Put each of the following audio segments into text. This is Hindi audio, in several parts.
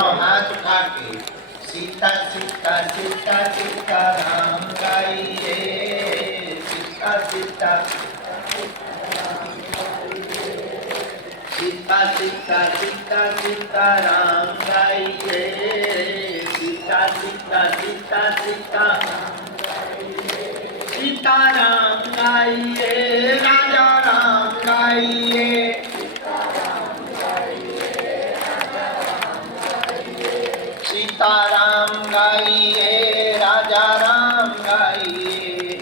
दोनों हाथ उठा के सीता सीता सीता सीता राम गाइए, सीता सीता सीता सीता सीता सीता राम गाइए, सीता सीता सीता सीता सीता राम गाइए, राजा राम गाइए, सीता राम गाइए, राजा राम गाइए,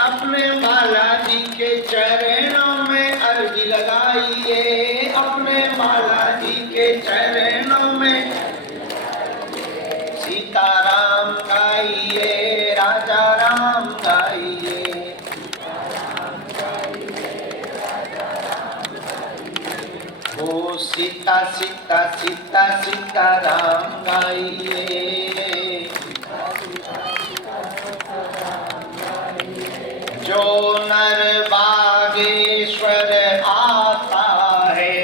अपने बालाजी के चरणों में अर्जी लगाइए, अपने बालाजी के चरणों में सीता राम गाइए, राजा राम गाइए, ओ सीता सीता सीता सीता राम गाइए, जो नर बागेश्वर आता है,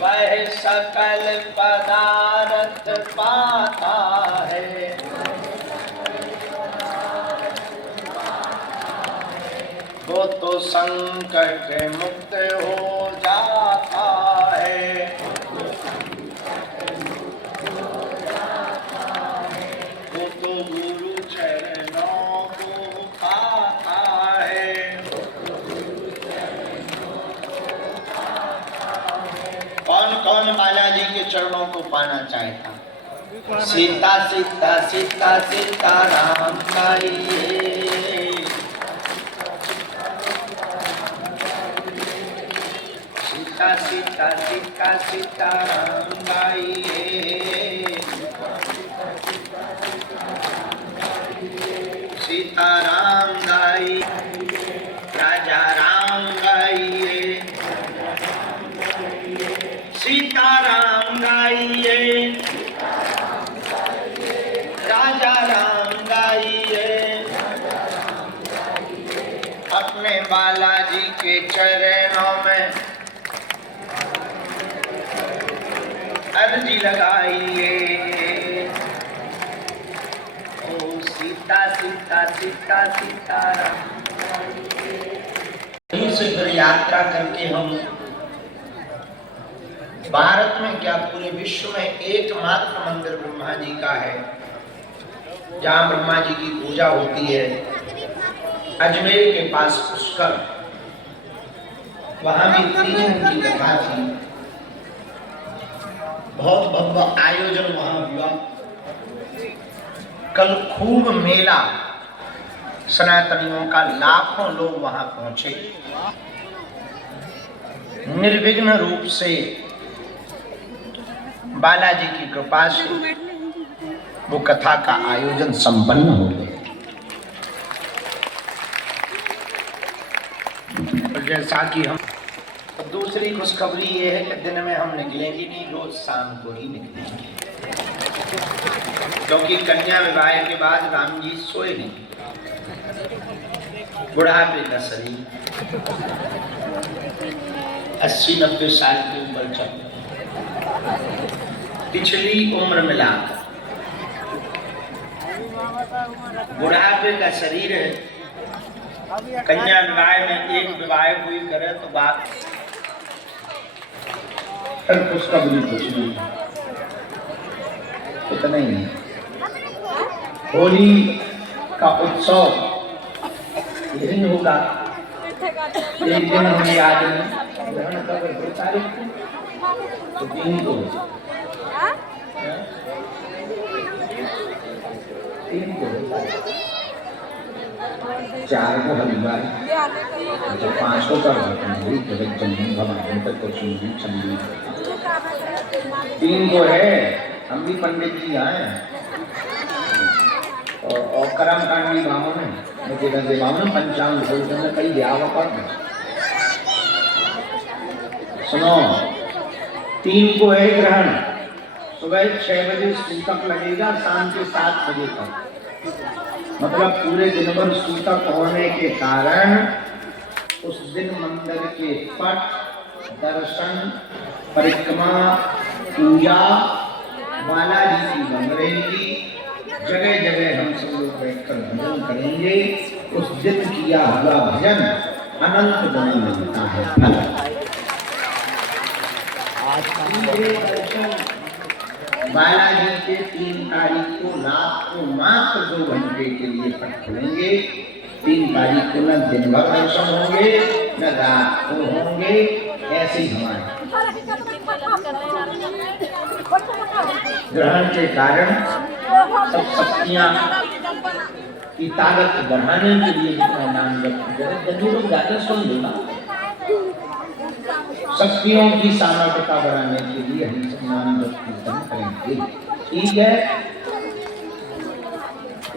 वह सकल पदार्थ पाता है, वो तो संकट मुक्त हो जाता है, वो तो गुरु चरणों को पाता है, कौन कौन बालाजी के चरणों को पाना चाहता? सीता सीता सीता सीता राम गाइए, सीता सीता सीता सीता राम गाइए, सीता राम गाइए, राजा राम गाइए, सीता राम गाइए, राजा राम गाइए, अपने बालाजी के चरणों में अर्जी लगाइए, ओ सीता सीता सीता सीता यहीं से फिर यात्रा करके हम भारत में क्या पूरे विश्व में एकमात्र मंदिर ब्रह्मा जी का है जहाँ ब्रह्मा जी की पूजा होती है, अजमेर के पास पुष्कर, वहां भी 3 दिन की कथा थी, बहुत भव्य आयोजन वहां हुआ। कल खूब मेला, सनातनियों का लाखों लोग वहां पहुंचे, निर्विघ्न रूप से बालाजी की कृपा से वो कथा का आयोजन संपन्न हो गया। जैसा कि हम दूसरी खुशखबरी ये है कि दिन में हम निकलेंगे नहीं, रोज शाम को ही निकलेंगे, क्योंकि कन्या विवाह के बाद राम जी सोए नहीं, बुढ़ापे का शरीर 80-90 साल की उम्र चल, पिछली उम्र मिला बुढ़ापे का शरीर है। कन्या विवाह में एक विवाह कोई करे तो बात उसका भी कुछ नहीं, इतना ही नहीं। होली का उत्सव यही होगा, एक दिन हम याद ग्रहण कर 2 तारीख तो 3 को 3 को 4 को हरिवार, जो 5 को कर भगवान तक को सुंदी चंदी, 3 को है। हम भी पंडित जी आए और कर्म कांडी बामन है, मुझे गंदे बामन पंचांग भोजन में कई व्याव पर सुनो। 3 को है ग्रहण, सुबह 6 बजे सूतक लगेगा, शाम के 7 बजे तक। मतलब पूरे दिन भर सूतक होने के कारण उस दिन मंदिर के पट दर्शन परिक्रमा पूजा बालाजी की बन रहेगी। जगह जगह हम सब लोग बैठकर भजन करेंगे। उस दिन किया हुआ भजन अनंत गुना मिलता है फल। बालाजी के 3 तारीख को रात को मात्र 2 घंटे के लिए पट खुलेंगे। 3 तारीख को न दिन भर दर्शन होंगे न रात को होंगे। ऐसे ही हमारे ग्रहण के कारण सब शक्तियां की ताकत बढ़ाने के लिए जितना नाम जरूर लोग जाकर सुन लेना। शक्तियों की सामर्थ्यता बढ़ाने के लिए हम सब नाम कीर्तन करेंगे। ठीक है।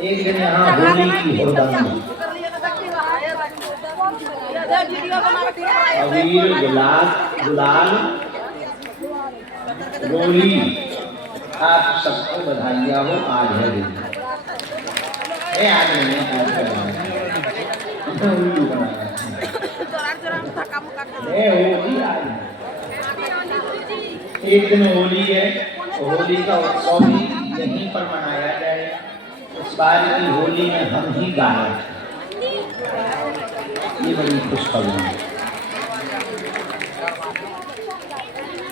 एक दिन यहाँ होली की हुड़दंग, अबीर गुलाल होली, आप सबको बधाइयाँ हो। आज है दिन, आज होली आज एक दिन होली है। होली का उत्सव भी यहीं पर मनाया जाएगा। इस बार की होली में हम ही गाए, ये बड़ी खुशखबरी है।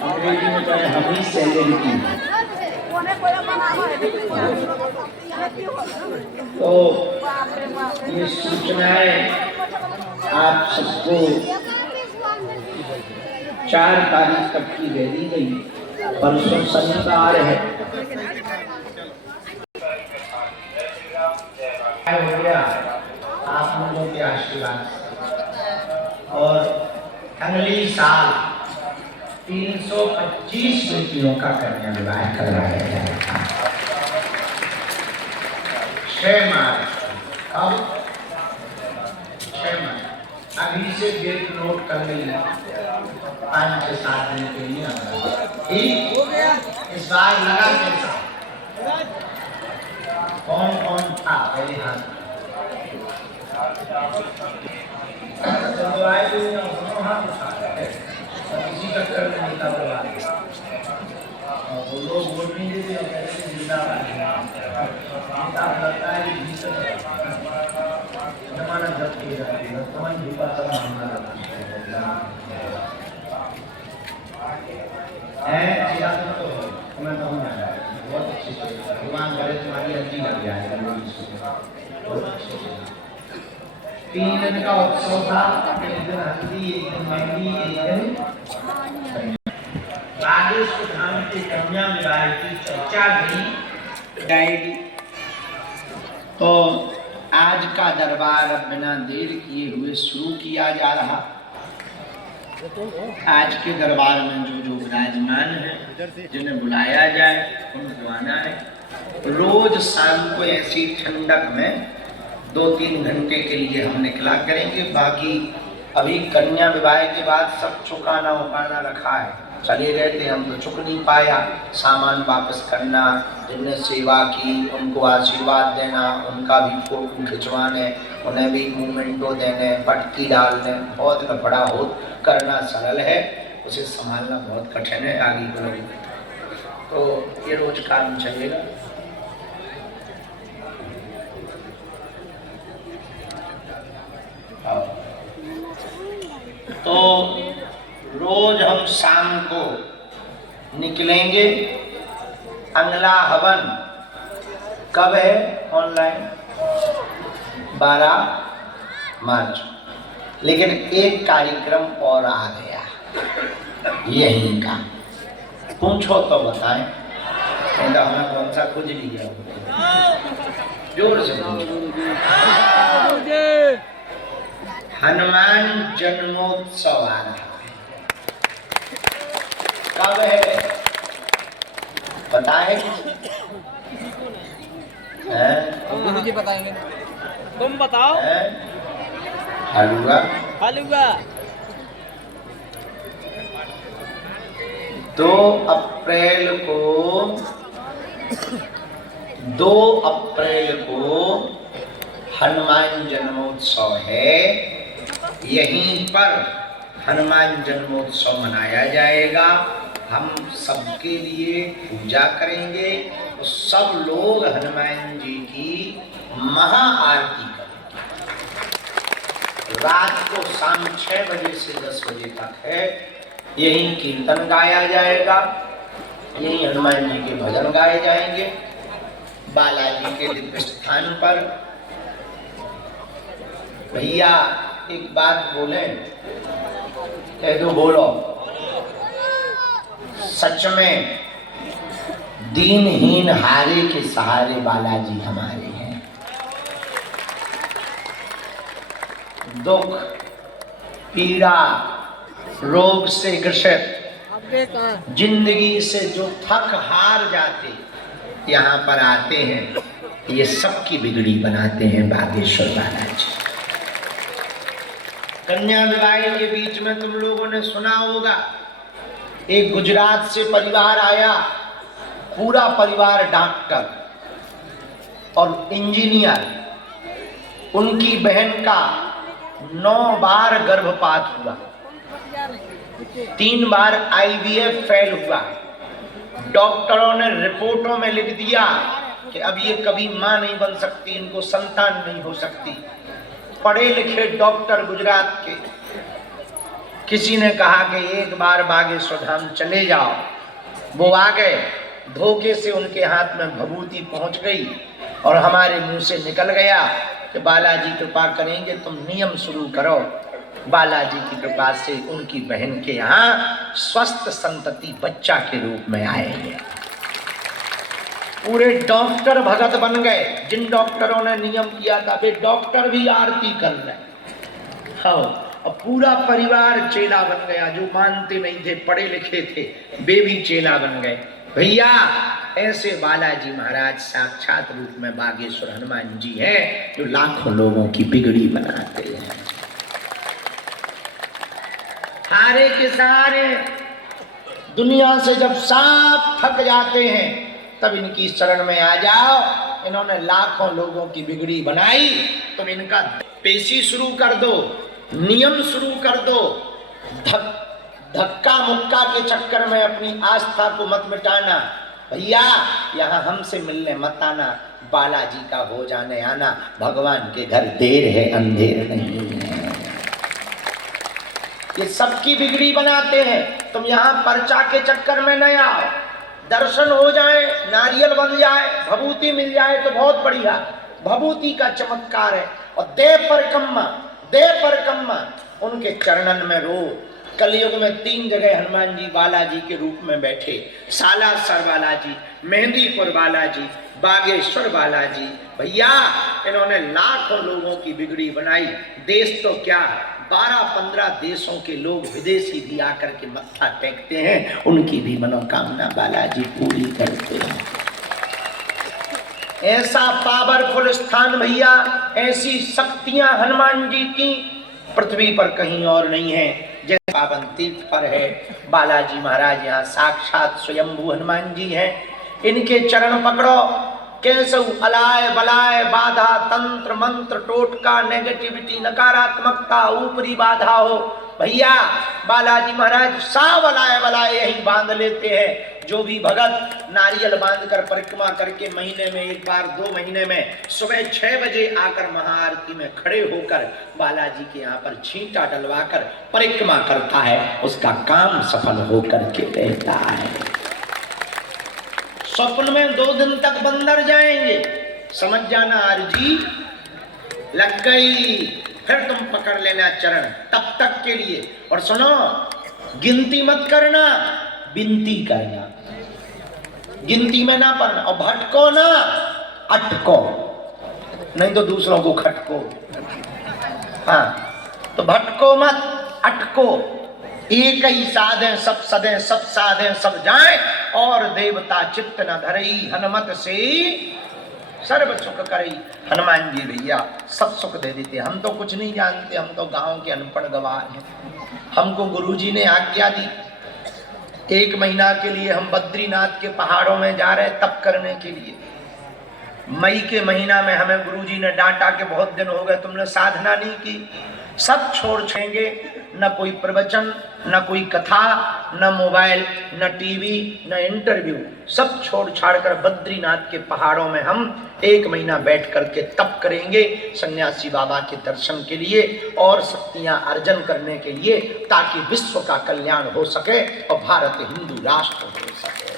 अंग्रेजी में कहें हम ही सेलिब्रिटी। तो ये सूचनाएं आप सबको 4 तारीख तक की दे दी गई। परसों शनिवार है। हो गया आप लोगों के आशीर्वाद और अगली साल 325 बेटियों का कन्या विवाह करवाया जाएगा। 6 मार्च। अब 6 मार्च अभी से डेट नोट कर लेना। 5 से 7 दिन के लिए ठीक हो गया। इस बार लगा कैसा? कौन कौन था पहले हाथ? किसी चक्कर में नेता बना वो लोग वोट नहीं देते। जमानत जब्त की जाती है। वर्तमान झूठा सब मामला तो मैं कहूँ बहुत अच्छी से भगवान करे तुम्हारी अर्जी लग जाएगा। 3 दिन का उत्सव था। एक दिन हल्दी, एक दिन मेहंदी, एक दिन राजेश धाम के कन्या विवाह की चर्चा भी जाएगी। तो आज का दरबार अब बिना देर किए हुए शुरू किया जा रहा। आज के दरबार में जो विराजमान है, जिन्हें बुलाया जाए उनको आना है। रोज शाम को ऐसी ठंडक में 2-3 घंटे के लिए हम निकला करेंगे। बाकी अभी कन्या विवाह के बाद सब चुकाना उकाना रखा है। चले गए थे हम तो चुक नहीं पाया। सामान वापस करना, जिनने सेवा की उनको आशीर्वाद देना, उनका भी फोटो खिंचवाने, उन्हें भी मोमेंटो देने, पटकी डालने, बहुत बड़ा हो। करना सरल है, उसे संभालना बहुत कठिन है। आगे बढ़ोगे तो ये रोज काम चलेगा। तो रोज हम शाम को निकलेंगे। अगला हवन कब है? ऑनलाइन 12 मार्च। लेकिन एक कार्यक्रम और आ गया यहीं का, पूछो तो बताएं। हमें कौन सा कुछ नहीं गया? जोर से हनुमान जन्मोत्सव आ रहा है। कब है पता है? गुरु जी बताएंगे। तुम बताओ। हलुआ 2 अप्रैल को हनुमान जन्मोत्सव है, यहीं पर हनुमान जन्मोत्सव मनाया जाएगा। हम सबके लिए पूजा करेंगे, तो सब लोग हनुमान जी की महाआरती करेंगे। रात को शाम 6 बजे से 10 बजे तक है, यहीं कीर्तन गाया जाएगा, यहीं हनुमान जी के भजन गाए जाएंगे। बालाजी के दिव्य स्थान पर भैया एक बात बोले, कह दो, बोलो। सच में दीनहीन हारे के सहारे बालाजी हमारे हैं। दुख, पीड़ा, रोग से ग्रसित, जिंदगी से जो थक हार जाते यहाँ पर आते हैं, ये सबकी बिगड़ी बनाते हैं बागेश्वर बालाजी। कन्या विवाह के बीच में तुम लोगों ने सुना होगा, एक गुजरात से परिवार आया, पूरा परिवार डॉक्टर और इंजीनियर। उनकी बहन का 9 बार गर्भपात हुआ, 3 बार IVF फेल हुआ। डॉक्टरों ने रिपोर्टों में लिख दिया कि अब ये कभी मां नहीं बन सकती, इनको संतान नहीं हो सकती। पढ़े लिखे डॉक्टर गुजरात के, किसी ने कहा कि एक बार बागेश्वर धाम चले जाओ। वो आ गए, धोखे से उनके हाथ में भभूति पहुंच गई और हमारे मुंह से निकल गया कि बालाजी कृपा करेंगे, तुम नियम शुरू करो। बालाजी की कृपा से उनकी बहन के यहाँ स्वस्थ संतति बच्चा के रूप में आएंगे। पूरे डॉक्टर भगत बन गए। जिन डॉक्टरों ने नियम किया था, वे डॉक्टर भी आरती कर रहे। हाँ, और पूरा परिवार चेला बन गया। जो मानते नहीं थे, पढ़े लिखे थे, वे भी चेला बन गए। भैया, ऐसे बालाजी महाराज साक्षात रूप में बागेश्वर हनुमान जी हैं, जो लाखों लोगों की बिगड़ी बनाते हैं। हारे के सहारे दुनिया से जब साफ थक जाते हैं, तब इनकी शरण में आ जाओ। इन्होंने लाखों लोगों की बिगड़ी बनाई, तुम इनका पेशी शुरू कर दो, नियम शुरू कर दो। धक्का मुक्का के चक्कर में अपनी आस्था को मत मिटाना। भैया, यहाँ हमसे मिलने मत आना, बालाजी का हो जाने आना। भगवान के घर देर है, अंधेर नहीं है। ये सबकी बिगड़ी बनाते हैं। तुम यहाँ पर्चा के चक्कर में न आओ। दर्शन हो जाए, नारियल बन जाए, भभूति मिल जाए तो बहुत बढ़िया। भभूति का चमत्कार है। और दे परकम्मा उनके चरणन में रो। कलयुग में 3 जगह हनुमान जी बालाजी के रूप में बैठे। सालासर बालाजी, मेहंदीपुर बालाजी, बागेश्वर बालाजी। भैया, इन्होंने लाखों लोगों की बिगड़ी बनाई। देश तो क्या, 12-15 देशों के लोग विदेशी भी आकर के मत्था टेकते हैं, उनकी भी मनोकामना बालाजी पूरी करते हैं। ऐसा पावरफुल स्थान भैया, ऐसी शक्तियां हनुमान जी की पृथ्वी पर कहीं और नहीं है। जैसे पावन तीर्थ पर है बालाजी महाराज, यहाँ साक्षात स्वयंभू हनुमान जी हैं। इनके चरण पकड़ो। कैसे अलाय बलाय बाधा, तंत्र मंत्र टोटका, नेगेटिविटी नकारात्मकता, ऊपरी बाधा हो, भैया बालाजी महाराज साव अलाय बलाय यही बांध लेते हैं। जो भी भगत नारियल बांधकर परिक्रमा करके महीने में एक बार, 2 महीने में सुबह 6 बजे आकर महाआरती में खड़े होकर बालाजी के यहाँ पर छींटा डलवाकर परिक्रमा करता है, उसका काम सफल होकर के रहता है। स्वप्न में 2 दिन तक बंदर जाएंगे, समझ जाना अर्जी लग गई, फिर तुम पकड़ लेना चरण तब तक के लिए। और सुनो, गिनती मत करना, विनती करना। गिनती में ना पढ़ना, और भटको ना, अटको, नहीं तो दूसरों को खटको। हाँ, तो भटको मत, अटको। एक ही साधे सब सदे, सब साधे सब जाए, और देवता चित्त न धरई, हनुमत से सर्व सुख करई। हनुमान जी भैया सब सुख दे देते। हम तो कुछ नहीं जानते, हम तो गांव के अनपढ़ गवार हैं। हमको गुरुजी ने आज्ञा दी, 1 महीना के लिए हम बद्रीनाथ के पहाड़ों में जा रहे तप करने के लिए। मई के महीना में हमें गुरुजी ने डांटा कि बहुत दिन हो गए तुमने साधना नहीं की, सब छोड़ छेंगे, न कोई प्रवचन, न कोई कथा, न मोबाइल, न टीवी, न इंटरव्यू, सब छोड़ छाड़ कर बद्रीनाथ के पहाड़ों में हम 1 महीना बैठ करके तप करेंगे सन्यासी बाबा के दर्शन के लिए और शक्तियां अर्जन करने के लिए, ताकि विश्व का कल्याण हो सके और भारत हिंदू राष्ट्र हो सके।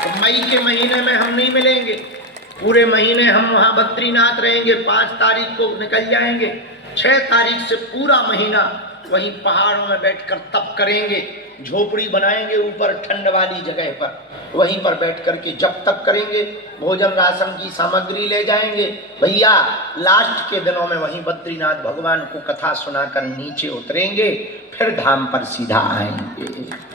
तो मई के महीने में हम नहीं मिलेंगे, पूरे महीने हम वहां बद्रीनाथ रहेंगे। 5 तारीख को निकल जाएंगे, 6 तारीख से पूरा महीना वहीं पहाड़ों में बैठकर तप करेंगे, झोपड़ी बनाएंगे ऊपर ठंड वाली जगह पर, वहीं पर बैठ करके जब तप करेंगे, भोजन राशन की सामग्री ले जाएंगे। भैया लास्ट के दिनों में वहीं बद्रीनाथ भगवान को कथा सुनाकर नीचे उतरेंगे, फिर धाम पर सीधा आएंगे।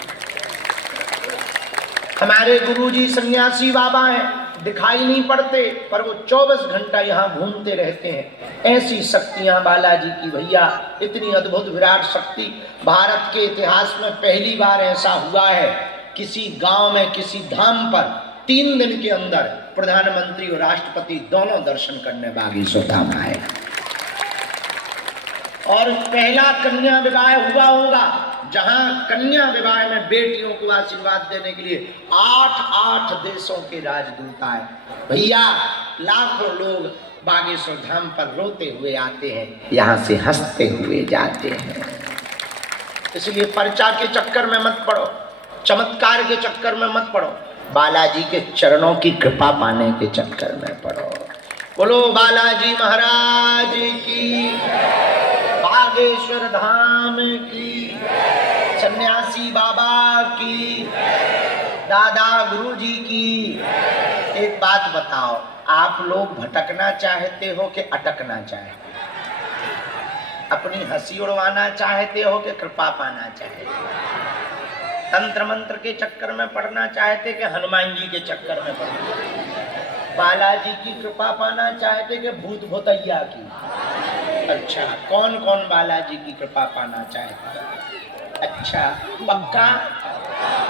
हमारे गुरुजी सन्यासी बाबा हैं, दिखाई नहीं पड़ते पर वो 24 घंटा यहाँ घूमते रहते हैं। ऐसी शक्तियां बालाजी की भैया, इतनी अद्भुत विराट शक्ति। भारत के इतिहास में पहली बार ऐसा हुआ है, किसी गांव में किसी धाम पर 3 दिन के अंदर प्रधानमंत्री और राष्ट्रपति दोनों दर्शन करने बागेश्वर धाम आए। और पहला कन्या विवाह हुआ होगा जहां कन्या विवाह में बेटियों को आशीर्वाद देने के लिए 8 देशों के राजदूत आए। भैया लाखों लोग बागेश्वर धाम पर रोते हुए आते हैं, यहाँ से हंसते हुए जाते हैं। इसलिए पर्चा के चक्कर में मत पड़ो, चमत्कार के चक्कर में मत पड़ो, बालाजी के चरणों की कृपा पाने के चक्कर में पड़ो। बोलो बालाजी महाराज की, बागेश्वर धाम की, सन्यासी बाबा की, दादा गुरुजी की। एक बात बताओ, आप लोग भटकना चाहते हो कि अटकना चाहते हो? अपनी हंसी उड़वाना चाहते हो कि कृपा पाना चाहते हो? तंत्र मंत्र के चक्कर में पड़ना चाहते कि हनुमान जी के चक्कर में पड़ना? बालाजी की कृपा पाना चाहते कि भूत भूतैया की? अच्छा, कौन कौन बालाजी की कृपा पाना चाहते? अच्छा, पक्का?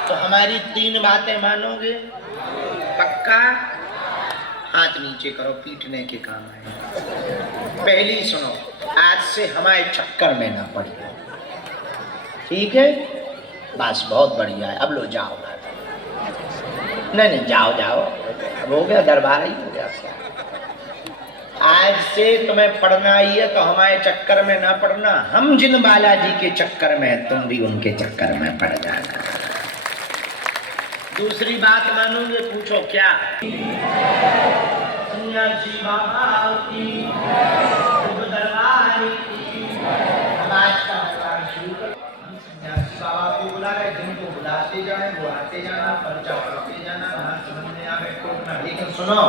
तो हमारी 3 बातें मानोगे? पक्का? हाथ नीचे करो, पीटने के काम है। पहली सुनो, आज से हमारे चक्कर में ना पड़िए, ठीक है? बस बहुत बढ़िया है, अब लो जाओ। नहीं जाओ जाओ, अब हो गया, दरबार ही हो गया। आज से तुम्हें पढ़ना ही है तो हमारे चक्कर में ना पड़ना, हम जिन बालाजी के चक्कर में है तुम भी उनके चक्कर में पड़ जाना। दूसरी बात मानोगे? पूछो क्या? सन्यासी बाबा की, दरबार की। आज का दरबार शुरू करो। हम सन्यासी बाबा को बुला रहे, जिनको बुलाते जाए, बुलाते जाना, पर्चा पढ़ते जाना, ना समझ में आवे टोकना। लेकिन सुनो,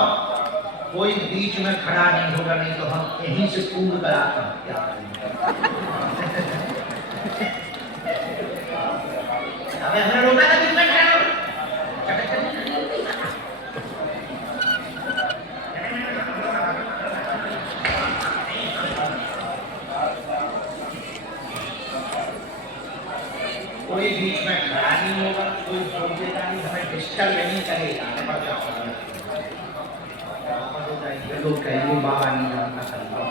कोई बीच में खड़ा नहीं होगा, नहीं तो हम यहीं से पूर्ण कराते हैं। हमें रोका था, बीच में खड़ा हो। कोई बीच में खड़ा नहीं होगा, कोई बोलेगा नहीं, हमें डिस्टर्ब नहीं करेगा। लोग कहेंगे बाबा नहीं जानना करता,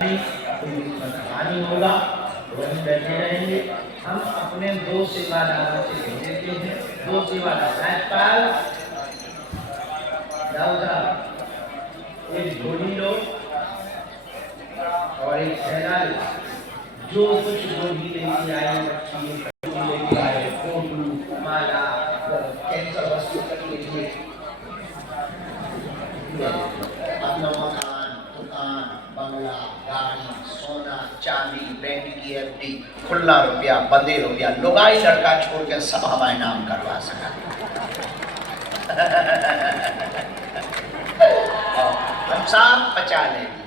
नहीं कोई बीच में खड़ा नहीं होगा, वहीं बैठे रहेंगे। हम अपने 2 सेवादारों से कह देते हैं, 2 सेवादार, राजपाल एक झोली लो और एक थैला लो, जो कुछ झोली लेके आए, लेके आए, फोटो, माला, कैंसर हॉस्पिटल के लिए अपना मकान, दुकान, बंगला, गाड़ी, सोना, चांदी, बैंक की एफडी, खुला रुपया, बंदे रुपया, लुगाई लड़का छोड़ के सब हमारे नाम करवा सका। हम सब बचा लेंगे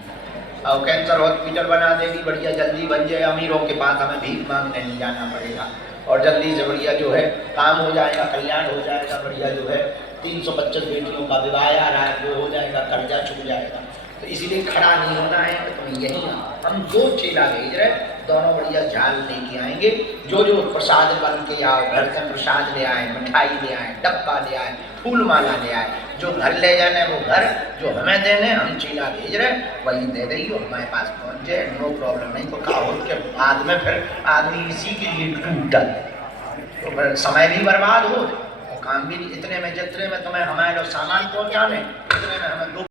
और कैंसर हॉस्पिटल बना देगी, बढ़िया जल्दी बन जाए। अमीरों के पास हमें भीख मांगने नहीं जाना पड़ेगा और जल्दी से बढ़िया जो है काम हो जाएगा, कल्याण हो जाएगा। बढ़िया जो है 325 बेटियों का विवाह आ रहा है, वो हो जाएगा, कर्जा छूट जाएगा। तो इसीलिए खड़ा नहीं होना है तो तुम्हें यही हम 2 चेला भेज रहे, दोनों बढ़िया झाल लेके आएंगे। जो जो प्रसाद बन के आओ, घर से प्रसाद ले आए, मिठाई ले आए, डब्बा ले आए, फूल माला ले आए, जो घर ले जाने वो घर, जो हमें देने हम चेला भेज रहे वही दे रही हो, हमारे पास पहुँचे, नो प्रॉब्लम। नहीं तो कहो के बाद में फिर आदमी इसी के लिए टूटल, तो फिर समय भी बर्बाद हो और काम भी। इतने में जितने में तुम्हें हमारे लोग सामान पहुँचाने, इतने में हमें